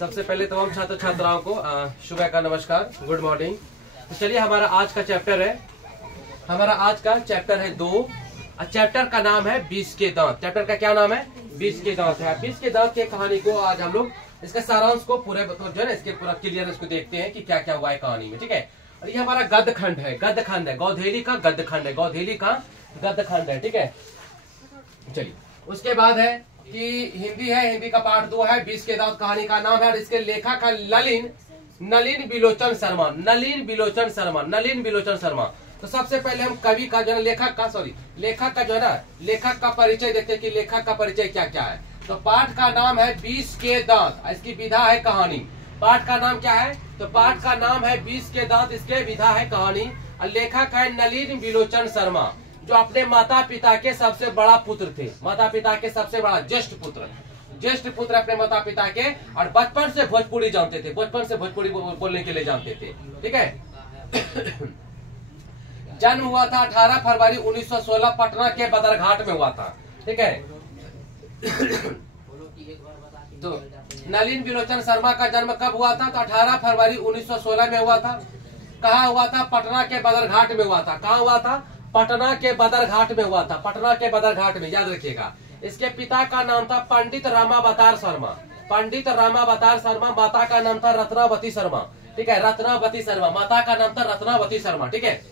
सबसे पहले तमाम छात्र छात्राओं को सुबह का नमस्कार, गुड मॉर्निंग। तो चलिए हमारा आज का चैप्टर है, हमारा आज का चैप्टर है 2। चैप्टर का नाम है 20 के दांत। चैप्टर का क्या नाम है? 20 के दांत है। 20 के दांत की कहानी को आज हम लोग इसका सारांश को पूरे जो है ना इसके पूरा क्लियर इसको देखते हैं कि क्या क्या हुआ है कहानी में। ठीक है, और ये हमारा गद्य खंड है, गद्य खंड है, गौधेली का गद्य खंड है, गौधेली का गद्य खंड है। ठीक है, चलिए उसके बाद है कि हिंदी है, हिंदी का पार्ट 2 है। 20 के दांत कहानी का नाम है और इसके लेखक है नलिन बिलोचन शर्मा, नलिन बिलोचन शर्मा, नलिन बिलोचन शर्मा। तो सबसे पहले हम कवि का जो है लेखक का जो है ना लेखक का परिचय देखते हैं कि लेखक का परिचय क्या क्या है। तो पाठ का नाम है 20 के दांत, इसकी विधा है कहानी। पाठ का नाम क्या है? तो पाठ का नाम है 20 के दांत, इसके विधा है कहानी। और लेखक है नलिन बिलोचन शर्मा, जो अपने माता पिता के सबसे बड़ा पुत्र थे, माता पिता के सबसे बड़ा ज्येष्ठ पुत्र अपने माता पिता के, और बचपन से भोजपुरी जानते थे, बचपन से भोजपुरी बोलने के लिए जानते थे। ठीक है। जन्म हुआ था 18 फरवरी 1916 पटना के बदरघाट में हुआ था। ठीक है। तो नलिन बिलोचन शर्मा का जन्म कब हुआ था? तो 18 फरवरी 1916 में हुआ था। कहाँ हुआ था? पटना के बदरघाट में हुआ था। कहाँ हुआ था? पटना के बदरघाट में हुआ था, पटना के बदरघाट में, याद रखिएगा। इसके पिता का नाम था पंडित रामावतार शर्मा, पंडित रामावतार शर्मा। माता का नाम था रत्नावती शर्मा। ठीक है, रत्नावती शर्मा, माता का नाम था रत्नावती शर्मा। ठीक है।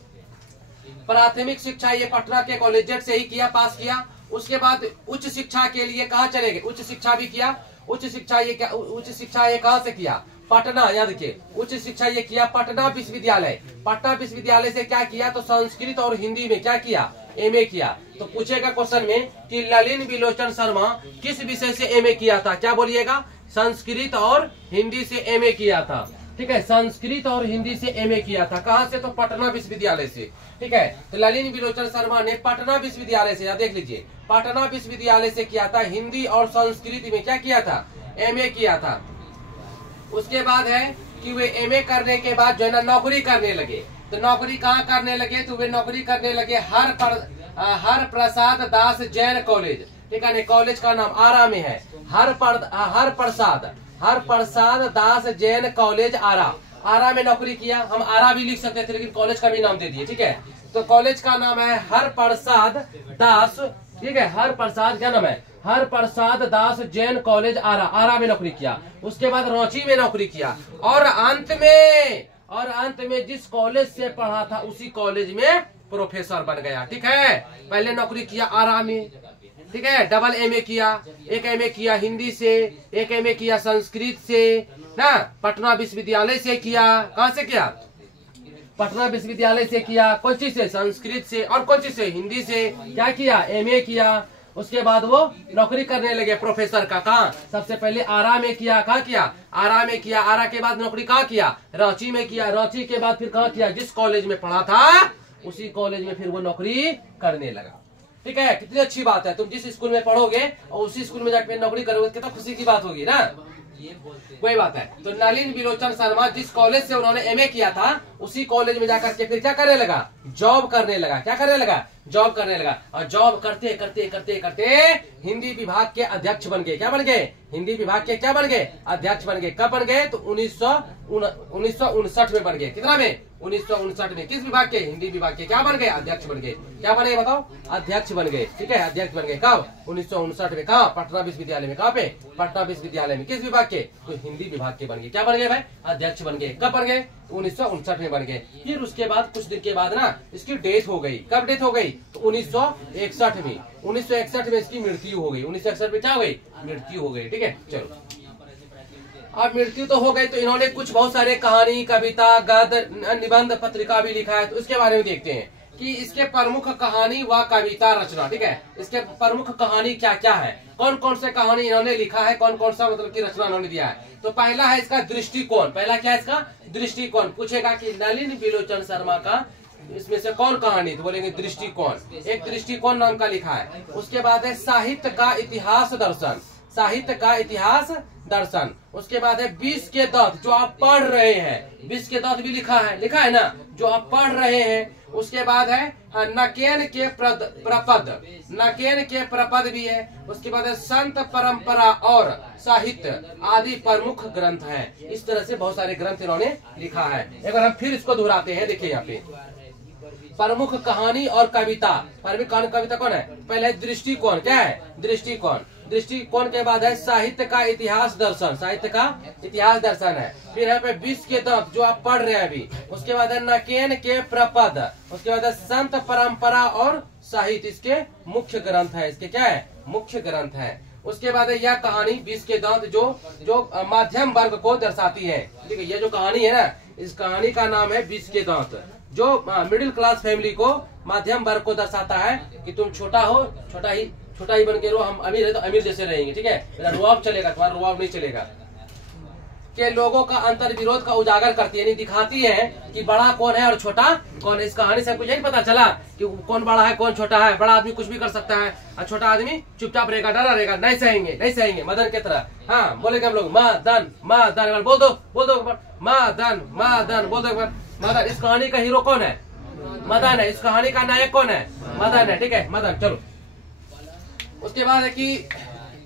प्राथमिक शिक्षा ये पटना के कॉलेजिएट से ही किया, पास किया। उसके बाद उच्च शिक्षा के लिए कहाँ चले गए? उच्च शिक्षा भी किया। उच्च शिक्षा ये कहाँ से किया? पटना, याद रखिए। उच्च शिक्षा ये किया पटना विश्वविद्यालय। पटना विश्वविद्यालय से क्या किया? तो संस्कृत और हिंदी में क्या किया? एमए किया। तो पूछेगा क्वेश्चन में कि नलिन बिलोचन शर्मा किस विषय से एमए किया था? क्या बोलिएगा? संस्कृत और हिंदी से एमए किया था। ठीक है, संस्कृत और हिंदी से एमए किया था। कहाँ से? तो पटना विश्वविद्यालय से। ठीक है, तो नलिन बिलोचन शर्मा ने पटना विश्वविद्यालय से, देख लीजिए, पटना विश्वविद्यालय से किया था। हिंदी और संस्कृत में क्या किया था? एमए किया था। उसके बाद है कि वे एमए करने के बाद जो है ना नौकरी करने लगे। तो नौकरी कहाँ करने लगे? तो वे नौकरी करने लगे हर प्रसाद दास जैन कॉलेज। ठीक है, कॉलेज का नाम आरा में है, हर प्रसाद दास जैन कॉलेज आरा में नौकरी किया। हम आरा भी लिख सकते थे लेकिन कॉलेज का भी नाम दे दिए। ठीक है, तो कॉलेज का नाम है हर प्रसाद दास। ठीक है, हर प्रसाद, क्या नाम है? हर प्रसाद दास जैन कॉलेज आरा में नौकरी किया। उसके बाद रांची में नौकरी किया और अंत में जिस कॉलेज से पढ़ा था उसी कॉलेज में प्रोफेसर बन गया। ठीक है, पहले नौकरी किया आरा में। ठीक है, डबल एमए किया, एक एमए किया हिंदी से, एक एमए किया संस्कृत से ना, पटना विश्वविद्यालय से किया। कहाँ से किया? पटना विश्वविद्यालय से किया। कौन चीज से? संस्कृत से। और कौन चीज से? हिंदी से। क्या किया? एमए किया। उसके बाद वो नौकरी करने लगे प्रोफेसर का। कहाँ? सबसे पहले आरा में किया। कहाँ किया? आरा में किया। आरा के बाद नौकरी कहाँ किया? रांची में किया। रांची के बाद फिर कहाँ किया? जिस कॉलेज में पढ़ा था उसी कॉलेज में फिर वो नौकरी करने लगा। ठीक है, कितनी अच्छी बात है। तुम जिस स्कूल में पढ़ोगे और उसी स्कूल में जाकर नौकरी करोगे, कितना खुशी की बात होगी ना। वही बात है। तो नलिन बिलोचन शर्मा जिस कॉलेज से उन्होंने एमए किया था उसी कॉलेज में जाकर के फिर क्या करने लगा? जॉब करने लगा। क्या करने लगा? जॉब करने लगा। और जॉब करते करते करते करते हिंदी विभाग के अध्यक्ष बन गए। क्या बन गए? हिंदी विभाग के क्या बन गए? अध्यक्ष बन गए। कब बन गए? तो 1959 में बन गए। कितना में? 1959 में। किस विभाग के? हिंदी विभाग के। क्या बन गए? अध्यक्ष बन गए। क्या बने बताओ? अध्यक्ष बन गए। ठीक है, अध्यक्ष बन गए। कब? 1959 में। कहा? पटना विश्वविद्यालय में। कहाँ पे? पटना विश्वविद्यालय में। किस विभाग के? तो हिंदी विभाग के बन गए। क्या बन गए भाई? अध्यक्ष बन गए। कब बन गए? 1959 में बन गए। फिर उसके बाद कुछ दिन के बाद ना इसकी डेथ हो गई। कब डेथ हो गई? तो 1961 में। 1961 में इसकी मृत्यु हो गई। 1961 में क्या हो गई? मृत्यु हो गई। ठीक है, चलो अब मृत्यु तो हो गई। तो इन्होंने कुछ बहुत सारे कहानी, कविता, गद्य, निबंध, पत्रिका भी लिखा है। तो इसके बारे में देखते हैं कि इसके प्रमुख कहानी व कविता रचना। ठीक है, इसके प्रमुख कहानी क्या क्या है, कौन कौन से कहानी इन्होंने लिखा है, कौन कौन सा मतलब की रचना इन्होंने दिया है। तो पहला है इसका दृष्टिकोण। पहला क्या है इसका? दृष्टिकोण। पूछेगा कि नलिन बिलोचन शर्मा का इसमें से कौन कहानी? तो बोलेंगे दृष्टिकोण। एक दृष्टिकोण नाम का लिखा है। उसके बाद है साहित्य का इतिहास दर्शन। साहित्य का इतिहास दर्शन। उसके बाद है 20 के दत्त, जो आप पढ़ रहे हैं, 20 के दत्त भी लिखा है ना, जो आप पढ़ रहे हैं। उसके बाद है नकेन के प्रपद, नकेन के प्रपद भी है। उसके बाद है संत परंपरा और साहित्य आदि प्रमुख ग्रंथ हैं। इस तरह से बहुत सारे ग्रंथ इन्होंने लिखा है। एक बार हम फिर इसको दोहराते हैं, देखिए यहाँ पे प्रमुख कहानी और कविता। प्रमुख कहानी कविता कौन है? पहले दृष्टिकोण, क्या है? दृष्टिकोण। दृष्टिकोण के बाद है साहित्य का इतिहास दर्शन, साहित्य का इतिहास दर्शन है। फिर यहाँ पे 20 के दत्त, जो आप पढ़ रहे हैं अभी। उसके बाद है नकेन के प्रपद। उसके बाद है संत परंपरा और साहित्य, इसके मुख्य ग्रंथ है, इसके क्या है? मुख्य ग्रंथ है। उसके बाद है यह कहानी 20 के दत्त जो मध्यम वर्ग को दर्शाती है। ठीक है, ये जो कहानी है ना, इस कहानी का नाम है 20 के दत्त, जो मिडिल क्लास फैमिली को, मध्यम वर्ग को दर्शाता है कि तुम छोटा हो, छोटा ही बन के रहो, हम अमीर है तो अमीर जैसे रहेंगे। ठीक है, मेरा रुआब चलेगा, तुम्हारा रुआब नहीं चलेगा। के लोगों का अंतर विरोध का उजागर करती है, यानी दिखाती है कि बड़ा कौन है और छोटा कौन है। इस कहानी से कुछ नहीं पता चला कि कौन बड़ा है कौन छोटा है। बड़ा आदमी कुछ भी कर सकता है और छोटा आदमी चुपचाप रहेगा, डरा रहेगा, नहीं सहेंगे मदन की तरह। हाँ, बोलेंगे हम लोग मदन मदन, बोल दो मदन बोल दो एक बार मदन। इस कहानी का हीरो कौन है? मदन है। इस कहानी का नायक कौन है? मदन है। ठीक है, मदन। चलो, उसके बाद है कि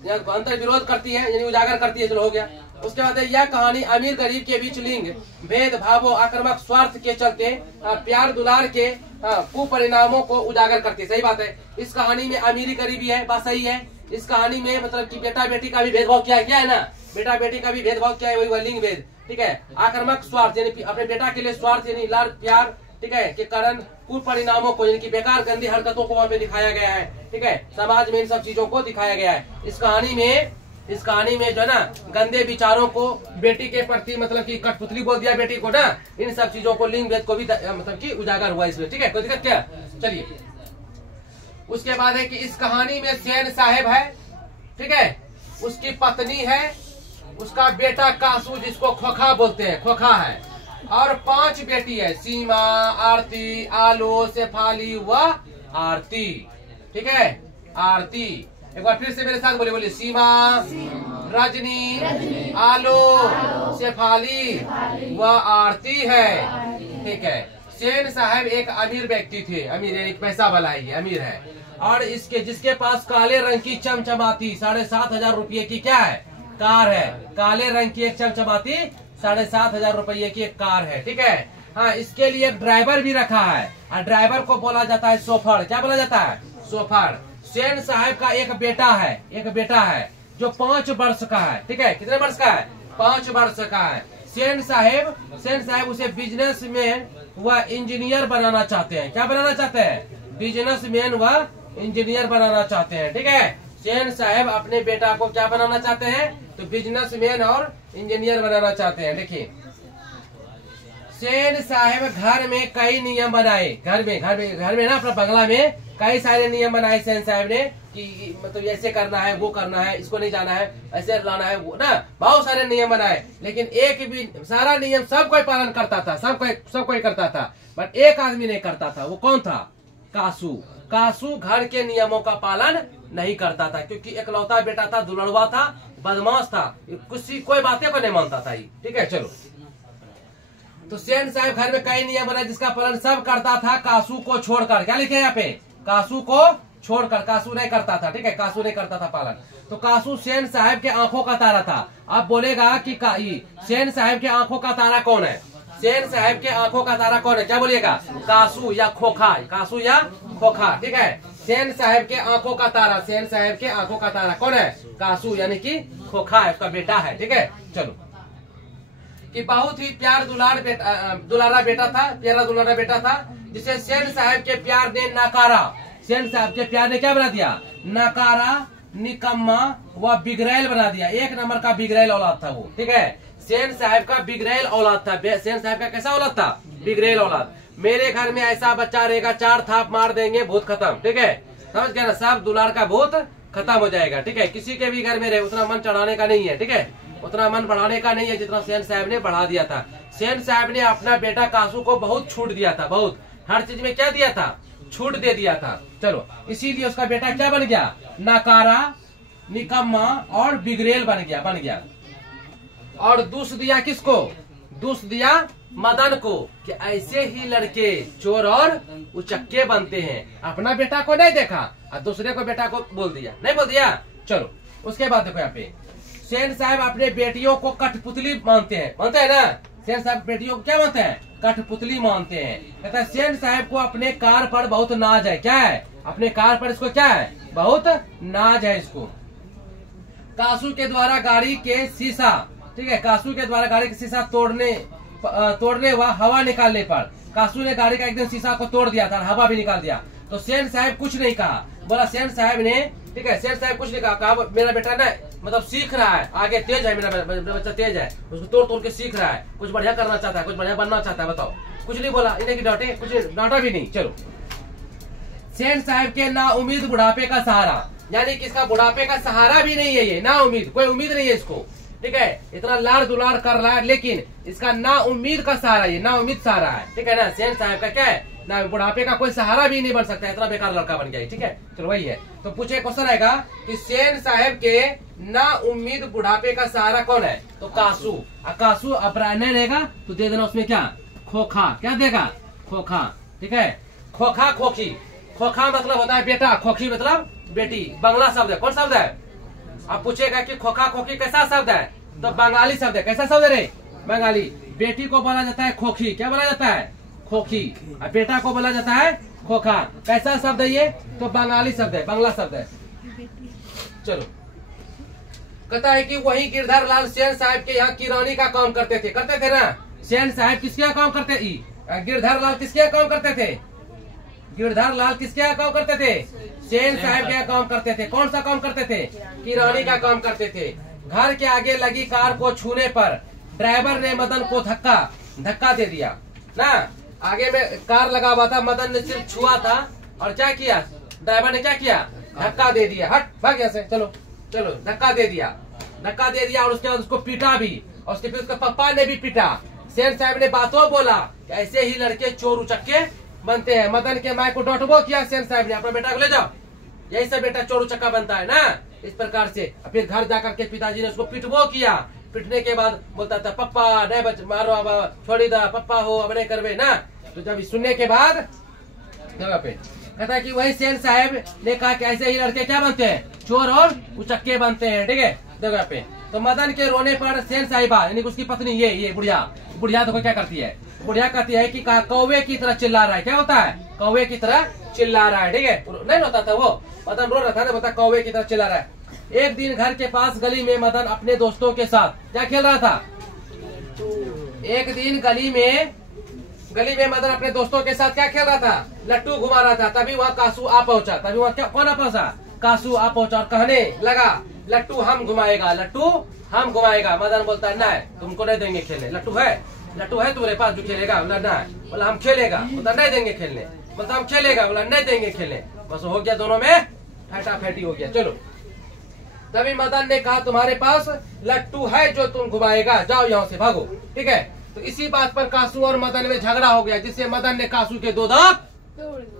अंतर विरोध करती है, यानी उजागर करती है। चलो, हो गया। उसके बाद यह कहानी अमीर गरीब के बीच लिंग भेद भावों, आक्रामक स्वार्थ के चलते प्यार दुलार के कुपरिणामों को उजागर करती है। सही बात है। इस कहानी में अमीरी गरीबी है, बात सही है। इस कहानी में मतलब कि बेटा बेटी का भी भेदभाव क्या है ना, बेटा बेटी का भी भेदभाव क्या है, वही लिंग भेद। ठीक है, आक्रामक स्वार्थ, यानी अपने बेटा के लिए स्वार्थ, यानी लाड़ प्यार, ठीक है, के कारण कुपरिणामों को, यानी कि बेकार गंदी हरकतों को वहाँ पे दिखाया गया है। ठीक है, समाज में इन सब चीजों को दिखाया गया है। इस कहानी में जो है ना, गंदे विचारों को, बेटी के प्रति मतलब कि कठपुतली बोल दिया बेटी को ना, इन सब चीजों को, लिंग भेद को भी मतलब कि उजागर हुआ इसमें। ठीक है, कोई दिक्कत क्या? चलिए, उसके बाद है कि इस कहानी में सेन साहेब है, ठीक है, उसकी पत्नी है, उसका बेटा कासू, जिसको खोखा बोलते हैं, खोखा है, और 5 बेटी है, सीमा, आरती, आलो, शेफाली व आरती। ठीक है, आरती। एक बार फिर से मेरे साथ बोलिए, सीमा, रजनी, आलो, शेफाली व आरती है। ठीक है, सेन साहब एक अमीर व्यक्ति थे, अमीर एक पैसा वाला है, ये अमीर है, और जिसके पास काले रंग की चमचमाती 7,500 रुपये की क्या है? कार है। काले रंग की एक चमचमाती 7,500 रुपये की एक कार है। ठीक है, हाँ, इसके लिए एक ड्राइवर भी रखा है, और ड्राइवर को बोला जाता है सोफर। क्या बोला जाता है? सोफर। सेन साहब का एक बेटा है जो 5 वर्ष का है। ठीक है, कितने वर्ष का है? 5 वर्ष का है। सेन साहब उसे बिजनेसमैन व इंजीनियर बनाना चाहते हैं। क्या बनाना चाहते हैं? बिजनेसमैन व इंजीनियर बनाना चाहते हैं। ठीक है, सेन साहब अपने बेटा को क्या बनाना चाहते हैं? तो बिजनेसमैन और इंजीनियर बनाना चाहते हैं। देखिए, सेन साहब घर में कई नियम बनाए, घर में ना, अपना बंगला में कई सारे नियम बनाए सेन साहब ने, कि मतलब ऐसे करना है, वो करना है, इसको नहीं जाना है, ऐसे लाना है, वो ना, बहुत सारे नियम बनाए। लेकिन एक भी, सारा नियम सब कोई पालन करता था, सब कोई करता था, बट एक आदमी नहीं करता था। वो कौन था? कासू घर के नियमों का पालन नहीं करता था, क्योंकि इकलौता बेटा था, दुलड़वा था, बदमाश था, कोई बातें को नहीं मानता था। ठीक है, चलो, तो सेन साहब घर में कई नियम बनाए जिसका पालन सब करता था, कासू को छोड़कर। क्या लिखे यहाँ पे? कासू को छोड़कर। कासू नहीं करता था। ठीक है, कासू नहीं करता था पालन। तो कासू सेन साहब के आंखों का तारा था। अब बोलेगा कि सेन साहब के आंखों का तारा कौन है? सेन साहब के आंखों का तारा कौन है? क्या बोलिएगा? कासू या खोखा, कासू या खोखा। ठीक है, सेन साहब के आंखों का तारा, सेन साहब के आंखों का तारा कौन है? कासू, यानी कि खोखा है, उसका बेटा है। ठीक है, चलो, कि बहुत ही प्यारा दुलारा बेटा था, जिसे सेन साहब के प्यार ने नकारा। सेन साहब के प्यार ने क्या बना दिया? नकारा, निकम्मा व बिगड़ैल बना दिया। 1 नंबर का बिगड़ैल औलाद था वो। ठीक है, सेन साहब का बिगड़ैल औलाद था। सेन साहब का कैसा औलाद था? बिगड़ैल औलाद। मेरे घर में ऐसा बच्चा रहेगा, 4 थाप मार देंगे, भूत खत्म। ठीक है, समझ गया ना, सब दुलार का भूत खत्म हो जाएगा। ठीक है, किसी के भी घर में रहे, उतना मन चढ़ाने का नहीं है। ठीक है, उतना मन बढ़ाने का नहीं है जितना सेन साहब ने बढ़ा दिया था। सेन साहब ने अपना बेटा कासू को बहुत छूट दिया था, बहुत, हर चीज में क्या दिया था? छूट दे दिया था। चलो, इसीलिए उसका बेटा क्या बन गया? नकारा, निकम्मा और बिगड़ेल बन गया। और दोष दिया किसको? दोष दिया मदन को कि ऐसे ही लड़के चोर और उचक्के बनते हैं। अपना बेटा को नहीं देखा और दूसरे को बेटा को बोल दिया, नहीं बोल दिया। चलो उसके बाद देखो यहाँ पे सेन साहब अपने बेटियों को कठपुतली मानते हैं, मानते हैं ना? सेन साहब बेटियों को क्या मानते हैं? कठपुतली मानते हैं। कहता है सेन साहब को अपने कार पर बहुत नाज है। क्या है? अपने कार पर इसको क्या है? बहुत नाज है इसको। कासू के द्वारा गाड़ी के शीशा, ठीक है, कासू के द्वारा गाड़ी का शीशा तोड़ने व हवा निकालने पर कासू ने गाड़ी का एकदम शीशा को तोड़ दिया था, हवा भी निकाल दिया। तो सेन साहब कुछ नहीं कहा, बोला सेन साहब ने, ठीक है, सेन साहब कुछ नहीं कहा मेरा बेटा ना मतलब सीख रहा है, आगे तेज है, मेरा बच्चा तेज है, उसको तोड़ तोड़ के सीख रहा है, कुछ बढ़िया करना चाहता है, कुछ बढ़िया बनना चाहता है। बताओ, कुछ नहीं बोला, इन्हें की डांटे, कुछ डांटा भी नहीं। चलो सेन साहब के ना उम्मीद बुढ़ापे का सहारा, यानी कि इसका बुढ़ापे का सहारा भी नहीं है, ये ना उम्मीद, कोई उम्मीद नहीं है इसको, ठीक है, इतना लाड़ दुलार कर रहा है लेकिन इसका ना उम्मीद का सहारा, ये ना उम्मीद सहारा है, ठीक है ना? सेन साहब का क्या है? ना बुढ़ापे का कोई सहारा भी नहीं बन सकता, इतना बेकार लड़का बन गया, ठीक है। चलो वही है। तो पूछे क्वेश्चन आएगा कि सेन साहब के ना उम्मीद बुढ़ापे का सहारा कौन है? तो कासू। कासू अपराह्न रहेगा तो दे देना उसमें क्या? खोखा। क्या देगा? खोखा, ठीक है। खोखा खोखी, खोखा मतलब होता है बेटा, खोखी मतलब बेटी, बंगला शब्द है। कौन शब्द है? अब पूछेगा कि खोखा खोखी कैसा शब्द है? तो बंगाली शब्द है। कैसा शब्द है रे? बंगाली। बेटी को बोला जाता है खोखी। क्या बोला जाता है? खोखी। और बेटा को बोला जाता है खोखा। कैसा शब्द है ये? तो बंगाली शब्द है, बांग्ला शब्द है। चलो कहता है कि वही गिरधर लाल सेन साहब के यहाँ किरानी का काम करते थे ना? सेन साहब किसके यहाँ काम करते? गिरधर लाल किसके यहाँ काम करते थे? गिरधर लाल किसके यहाँ काम करते थे? सेन साहब के यहाँ काम करते थे। कौन सा काम करते थे? किरानी का काम करते थे। घर के आगे लगी कार को छूने पर ड्राइवर ने मदन को धक्का दे दिया ना। आगे में कार लगा हुआ था, मदन ने सिर्फ छुआ था और क्या किया? ड्राइवर ने क्या किया? धक्का दे दिया। हट, भाग यहाँ से, चलो चलो। धक्का दे दिया और उसके बाद उसको पीटा भी, और उसके फिर उसके पापा ने भी पीटा। सेन साहब ने बातों बोला कि ऐसे ही लड़के चोर उचक्के बनते हैं। मदन के माँ को डॉटबो किया सेन साहब ने, अपना बेटा को ले जाओ, यही से बेटा चोर उचक्का बनता है ना, इस प्रकार से। फिर घर जाकर के पिताजी ने उसको पिटबो किया। पिटने के बाद बोलता था पप्पा नहीं मारो, अब छोड़ी दा, पप्पा हो अब नहीं करवे ना। तो जब सुनने के बाद जगह पे कहता है कि वही सेन साहब ने कहा कि ऐसे ही लड़के क्या बनते हैं? चोर और उचक्के बनते हैं, ठीक है, जगह पे। तो मदन के रोने पर सेन साहिबा यानी उसकी पत्नी ये बुढ़िया देखो क्या करती है? बुढ़िया कहती है कि कौवे की तरह चिल्ला रहा है। क्या होता है? कौवे की तरह चिल्ला रहा है, ठीक है। नहीं रोता था वो, मदन रो रहा था ना, बता कौवे की तरह चिल्ला रहा है। एक दिन घर के पास गली में मदन अपने दोस्तों के साथ क्या खेल रहा था? एक दिन गली में मदन अपने दोस्तों के साथ क्या खेल रहा था? लट्टू घुमा रहा था। तभी वहाँ कासू आ पहुंचा। तभी वहाँ कौन आ पहुंचा? कासू आ पहुंचा और कहने लगा लट्टू हम घुमाएगा, लट्टू हम घुमाएगा। मदन बोलता है नहीं, तुमको नहीं देंगे खेलने। लट्टू है तुम्हारे पास जो खेलेगा? बोला नहीं। बोला हम खेलेगा। बोलता नहीं देंगे खेलने। बोलता हम खेलेगा। बोला नहीं देंगे खेलने। बस हो गया, दोनों में फैटी हो गया। चलो तभी मदन ने कहा तुम्हारे पास लट्टू है जो तुम घुमाएगा, जाओ यहाँ से, भागो, ठीक है। तो इसी बात पर कासू और मदन में झगड़ा हो गया, जिससे मदन ने कासू के 2 दांत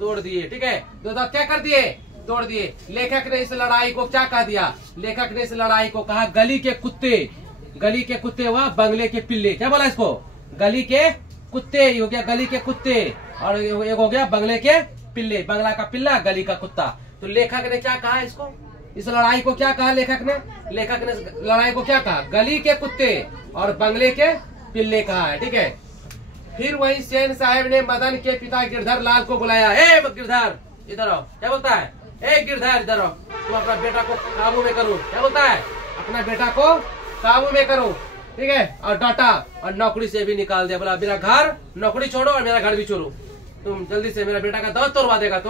तोड़ दिए, ठीक है। 2 दांत क्या कर दिए? तोड़ दिए। लेखक ने इस लड़ाई को क्या कह दिया? लेखक ने इस लड़ाई को कहा गली के कुत्ते व बंगले के पिल्ले। क्या बोला इसको? गली के कुत्ते हो गया, गली के कुत्ते, और एक हो गया बंगले के पिल्ले। बंगला का पिल्ला, गली का कुत्ता। तो लेखक ने क्या कहा इसको? इस लड़ाई को क्या कहा लेखक ने? लेखक ने लड़ाई को क्या कहा? गली के कुत्ते और बंगले के पिल्ले कहा है, ठीक है। फिर वही सेन साहब ने मदन के पिता गिरधर लाल को बुलाया। ए गिरधर इधर आओ। क्या बोलता है? ए गिरधर इधर आओ, तुम अपना बेटा को काबू में करो। क्या बोलता है? अपना बेटा को काबू में करो, ठीक है। और डांटा और नौकरी से भी निकाल दिया। बोला मेरा घर, नौकरी छोड़ो और मेरा घर भी छोड़ो। तुम जल्दी से मेरा बेटा का दांत तोड़वा देगा,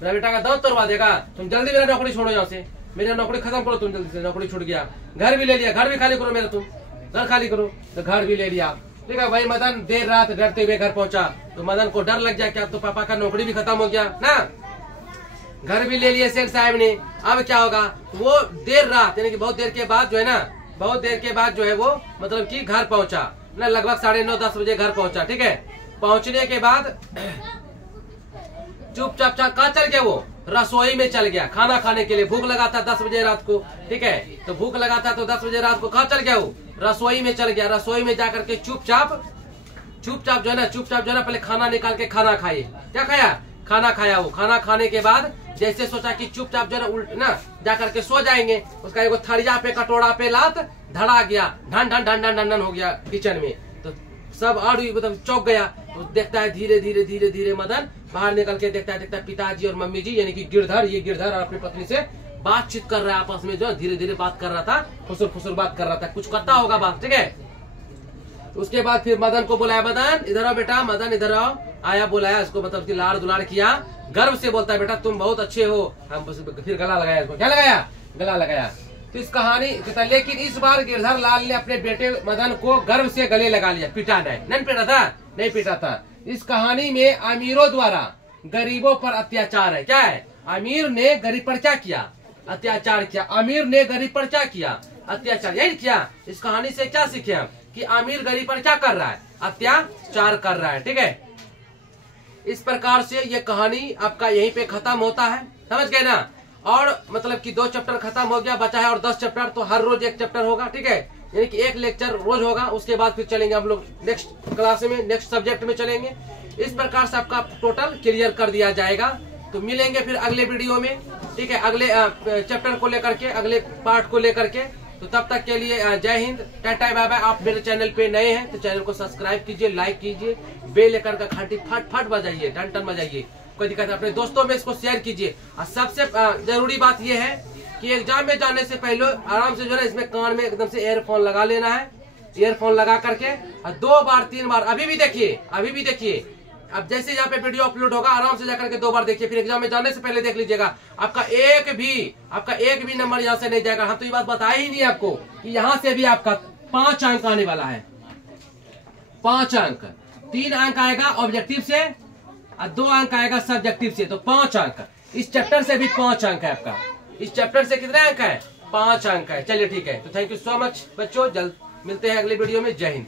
मेरा बेटा का दांत तोड़वा देगा। तुम जल्दी मेरा नौकरी छोड़ो, यहाँ से मेरी नौकरी खत्म करो। तुम जल्दी से, नौकरी छूट गया। घर भी ले लिया, घर भी खाली करो मेरा, तुम घर खाली करो। तो घर भी ले लिया, ठीक है। वही मदन देर रात डरते हुए घर पहुंचा। तो मदन को डर लग गया कि अब तो पापा का नौकरी भी खत्म हो गया ना। घर भी ले लिया सेन साहब ने। अब क्या होगा? वो देर रात यानी कि बहुत देर के बाद जो है ना, बहुत देर के बाद जो है वो मतलब कि घर पहुंचा ना, लगभग 9:30-10 बजे घर पहुंचा, ठीक है। पहुंचने के बाद चुपचाप कहाँ चल गया? वो रसोई में चल गया खाना खाने के लिए। भूख लगा था 10 बजे रात को, ठीक है, तो भूख लगा था तो 10 बजे रात को कहाँ चल गया वो? रसोई में चल गया। रसोई में जाकर के चुपचाप जो है ना पहले खाना निकाल के खाना खाए। क्या खाया? खाना खाया। वो खाना खाने के बाद जैसे सोचा कि चुपचाप जो है ना उल्ट ना जा करके सो जाएंगे, उसका एगो थरिया पे कटोरा पे लात धड़ा गया, ढन ढन ढन ढन ढन हो गया किचन में। तो सब और मतलब चौंक गया। तो देखता है धीरे धीरे मदन बाहर निकल के देखता है पिताजी और मम्मी जी यानी कि गिरधर और अपनी पत्नी से बातचीत कर रहा है आपस में, जो धीरे धीरे बात कर रहा था, फुसुर बात कर रहा था, कुछ करता होगा बात, ठीक है। उसके बाद फिर मदन को बुलाया, मदन इधर आओ बेटा, मदन इधर आओ। आया, बुलाया इसको, मतलब कि लाड़ दुलाड़ किया, गर्व से बोलता है बेटा तुम बहुत अच्छे हो। हम फिर गला लगाया इसको। क्या लगाया? गला लगाया। तो इस कहानी, लेकिन इस बार गिरधर लाल ने अपने बेटे मदन को गर्व से गले लगा लिया। पिटा नहीं पीटा था, नहीं पीटा था। इस कहानी में अमीरों द्वारा गरीबों पर अत्याचार है। क्या है? अमीर ने गरीब पर क्या किया? अत्याचार किया। अमीर ने गरीब पर क्या किया? अत्याचार। यही किया। इस कहानी से क्या सीखे हम? कि अमीर गरीब पर क्या कर रहा है? अत्याचार कर रहा है, ठीक है। इस प्रकार से ये कहानी आपका यहीं पे खत्म होता है, समझ गए ना। और मतलब कि 2 चैप्टर खत्म हो गया, बचा है और 10 चैप्टर। तो हर रोज 1 चैप्टर होगा, ठीक है, यानी कि 1 लेक्चर रोज होगा। उसके बाद फिर चलेंगे हम लोग नेक्स्ट क्लास में, नेक्स्ट सब्जेक्ट में चलेंगे। इस प्रकार से आपका टोटल क्लियर कर दिया जाएगा। तो मिलेंगे फिर अगले वीडियो में, ठीक है, अगले चैप्टर को लेकर के, अगले पार्ट को लेकर के। तो तब तक के लिए जय हिंद, टाटा बाय बाय। आप मेरे चैनल पे नए हैं तो चैनल को सब्सक्राइब कीजिए, लाइक कीजिए, बेल आइकन का घंटी फट बजाइए, टन बजाइए। कोई दिक्कत है अपने दोस्तों में इसको शेयर कीजिए। और सबसे जरूरी बात यह है कि एग्जाम में जाने से पहले आराम से जो है इसमें कान में एकदम से ईयरफोन लगा लेना है। ईयरफोन लगा करके और 2 बार 3 बार अभी भी देखिए। अब जैसे यहाँ पे वीडियो अपलोड होगा आराम से जाकर के 2 बार देखिए। फिर एग्जाम में जाने से पहले देख लीजिएगा। आपका एक भी नंबर यहाँ से नहीं जाएगा। हम तो ये बात बताया ही नहीं आपको कि यहाँ से भी आपका 5 अंक आने वाला है। 5 अंक, 3 अंक आएगा ऑब्जेक्टिव से और 2 अंक आएगा सब्जेक्टिव से। तो 5 अंक। इस चैप्टर से भी 5 अंक है आपका। इस चैप्टर से कितने अंक है? 5 अंक है। चलिए ठीक है। तो थैंक यू सो मच बच्चों, जल्द मिलते हैं अगले वीडियो में। जय हिंद।